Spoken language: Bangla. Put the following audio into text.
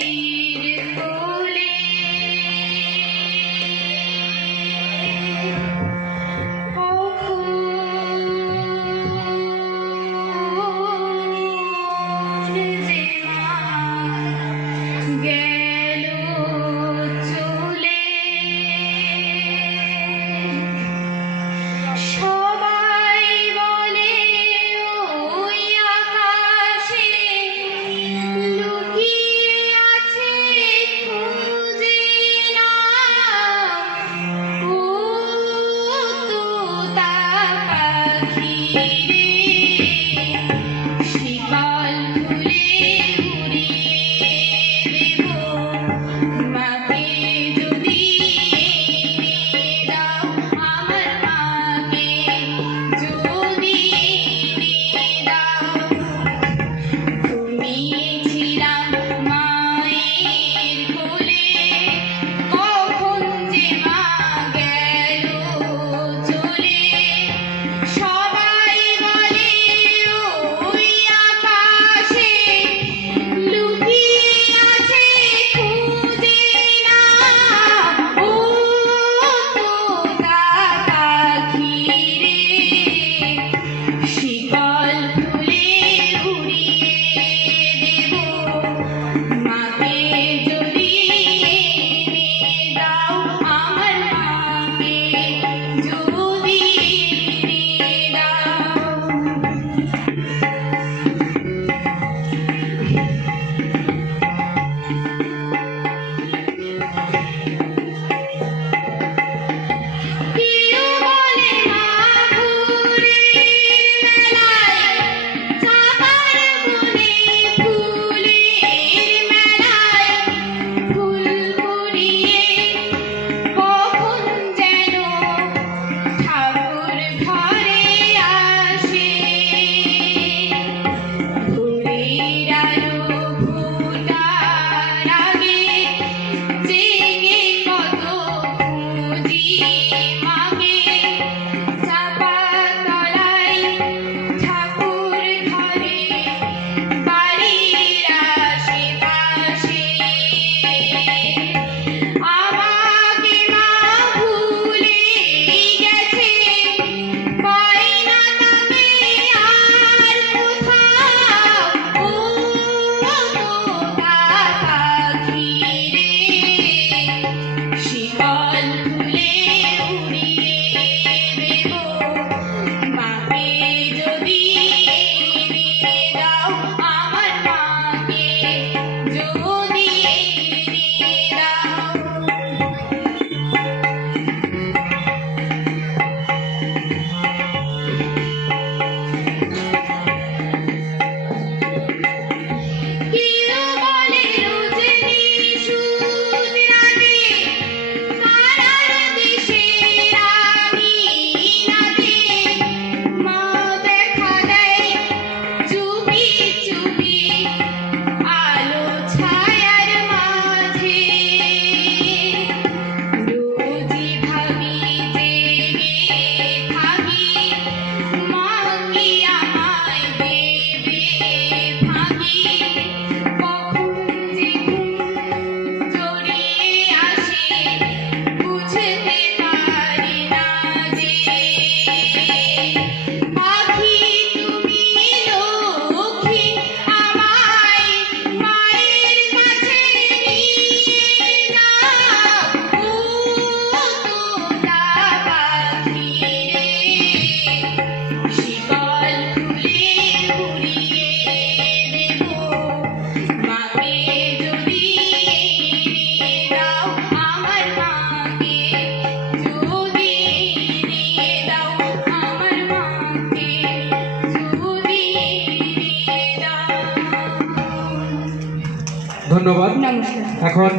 You. ধন্যবাদ। এখন